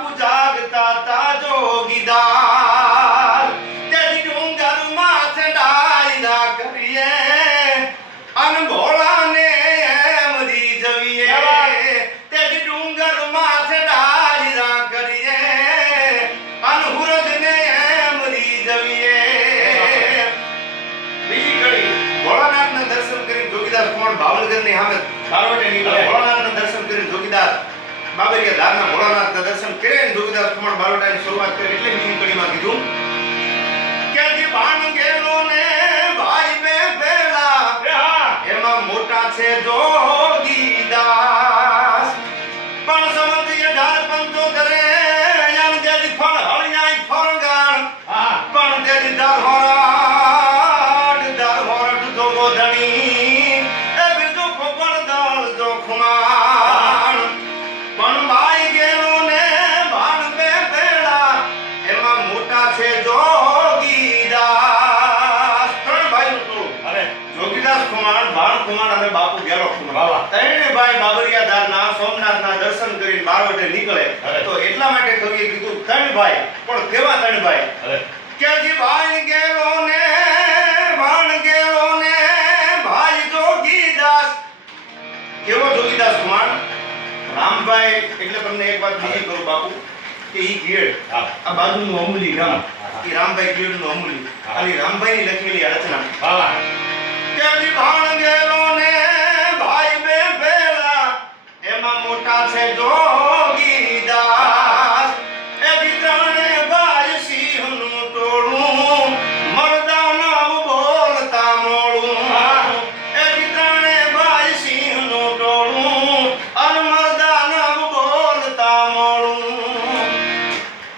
બાપુ જાગતા તા જોગીદાર તેજી ડુંગર માથે ડાયરા કરીએ અન ભોળાને એમ રીઝવીએ તેજી ડુંગર માથે ડાયરા કરીએ અન હુરજને એમ રીઝવીએ બીજી કડી ભોળાનાથના દર્શન કરી જોગીદાર કોણ ભાવનગરની સામે બારવટે નીકળે ભોળાનાથના દર્શન કરી જોગીદાર બાબરિયા ધારના ભોળાનાથના દર્શન કરીને જોગીદાર કુમાર બારોટાની શરૂઆત કરી એટલે બીજી કડીમાં કીધું કે જે ભાન ગેલો ને ભાઈ બે ભેલા એમાં મોટા છે જોગીદાસ પણ સમજીએ ઢાળ પંચો કરે એમ તેજી ફળ હળિયાઈ ફળગાણ પણ તેજી ધાર હોરાડ જોગો ધણી એ બીજું ખોપણ દળ જોખમાં પણ ભાઈ ગેલો ને ભાન બે ભેળા એમાં મોટા છે જોગીદાસ ત્રણ ભાઈ હતું અરે જોગીદાસ કુમાર ભાણ કુમાર અને બાપુ ગેલો કુમાર ત્રણે ભાઈ બાબરિયાધારના સોમનાથના દર્શન કરીને બારવટે નીકળે તો એટલા માટે કવિએ કીધું ત્રણ ભાઈ પણ કેવા ત્રણ ભાઈ કે જી ભાઈ ગેલો ને ભાણ ગેલો ને ભાઈ જોગીદાસ કેવો જોગીદાસ કુમાર રામભાઈ એટલે તમને એક વાત બીજી કરું બાપુ કે ઈ ગેડ આ બાજુનું અમૂલી ગામ ઈ રામભાઈ ગેડનું અમૂલી અને રામભાઈની લખેલી રચના વાહ કે જી ભાણ ગેલો ને ભાઈ બે ભેળા એમાં મોટા છે જો